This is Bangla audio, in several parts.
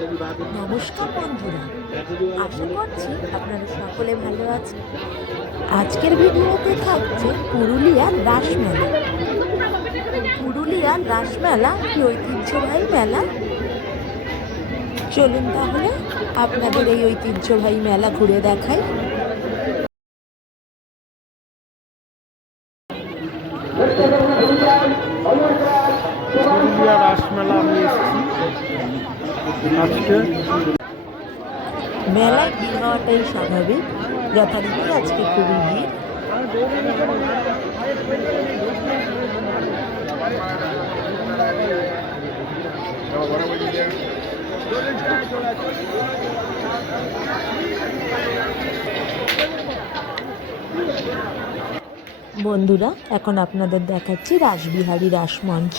নমস্কার বন্ধুরা, আশা করছি আপনারা সকলে ভালো আছেন। আজকের ভিডিওতে থাকছে পুরুলিয়ার রাসমেলা পুরুলিয়ার রাসমেলা কি ঐতিহ্যবাহী মেলা? চলুন তাহলে আপনাদের এই ঐতিহ্যবাহী মেলা ঘুরে দেখাই। আজকে মেলায় ভিড় হওয়াটাই স্বাভাবিক। যথারীতি আজকে খুবই বন্ধুরা এখন আপনাদের দেখাচ্ছি রাসবিহারী রাসমঞ্চ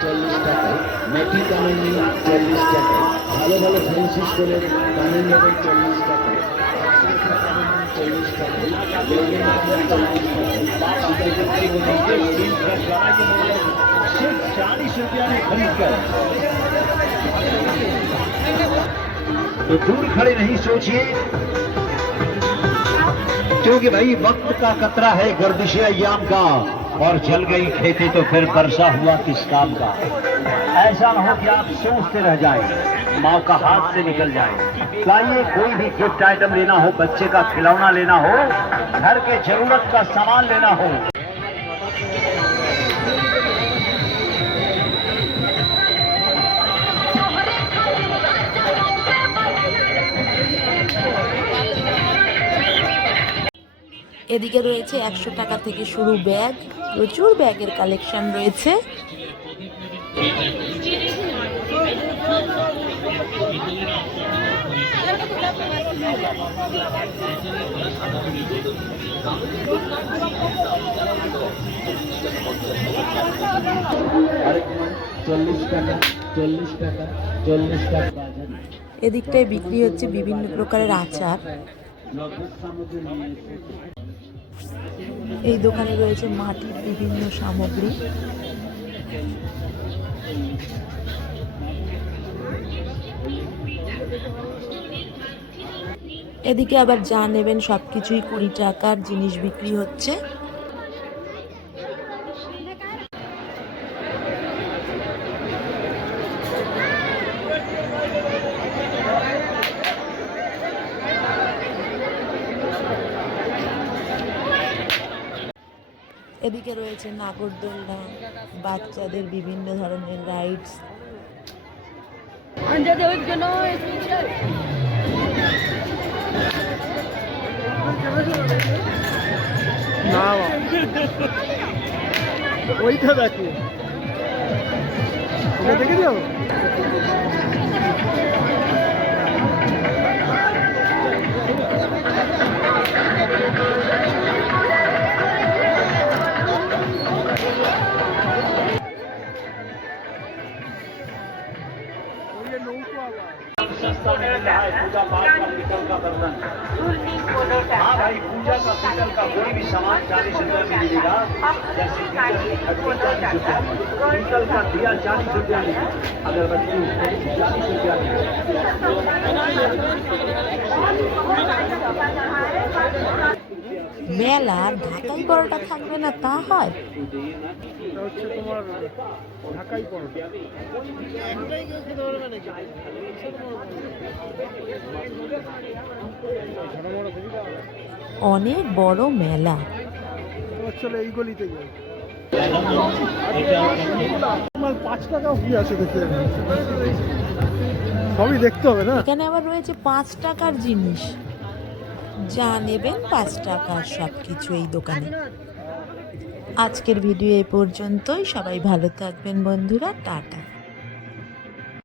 চল্লিশ টাকায় মেটি কানের নিন চল্লিশ টাকায় ভালো ভালো ফ্রেন্সি স্কুলের কানের নেবেন চল্লিশ টাকায় চল্লিশ টাকায় লেগে নেবেন চল্লিশ तो दूर खड़े नहीं सोचिए क्योंकि भाई, वक्त का कतरा है गर्दिश अयाम का। और जल गई खेती तो फिर बरसा हुआ किस काम का? ऐसा हो कि आप सोचते रह जाए, माँ का हाथ से निकल जाए। चाहिए कोई भी गिफ्ट आइटम लेना हो, बच्चे का खिलौना लेना हो, घर के ज़रूरत का सामान लेना हो। এদিকে রয়েছে একশো টাকা থেকে শুরু ব্যাগ, প্রচুর ব্যাগের কালেকশন রয়েছে। এদিকটায় বিক্রি হচ্ছে বিভিন্ন প্রকারের আচার। এই দোকানে রয়েছে মাটির বিভিন্ন সামগ্রী। এদিকে আবার যা নেবেন সবকিছুই কুড়ি টাকার জিনিস বিক্রি হচ্ছে। এদিকে রয়েছে নাগরদোলনা বাচ্চাদের বিভিন্ন ধরনের রাইডস ওইটা দেখো। যাও है भाई पूजा का पीतल का कोई भी सामान चालीस रुपए में मिलेगा रुपया दिया चालीस रुपया में अगरबत्ती चालीस रुपया মেলার ঢাকাই পরোটা থাকবে না তা হয়? হচ্ছে তোমার ঢাকাই পরোটা। অনেক বড় মেলা। চলো এই গলিতে পাঁচ টাকাও কি আছে দেখতে সবই দেখতে হবে না? এখানে আবার রয়েছে পাঁচ টাকার জিনিস। যা নেবেন পাঁচ টাকা সব কিছু এই দোকানে। আজকের ভিডিও এ পর্যন্তই। সবাই ভালো থাকবেন বন্ধুরা। টাটা।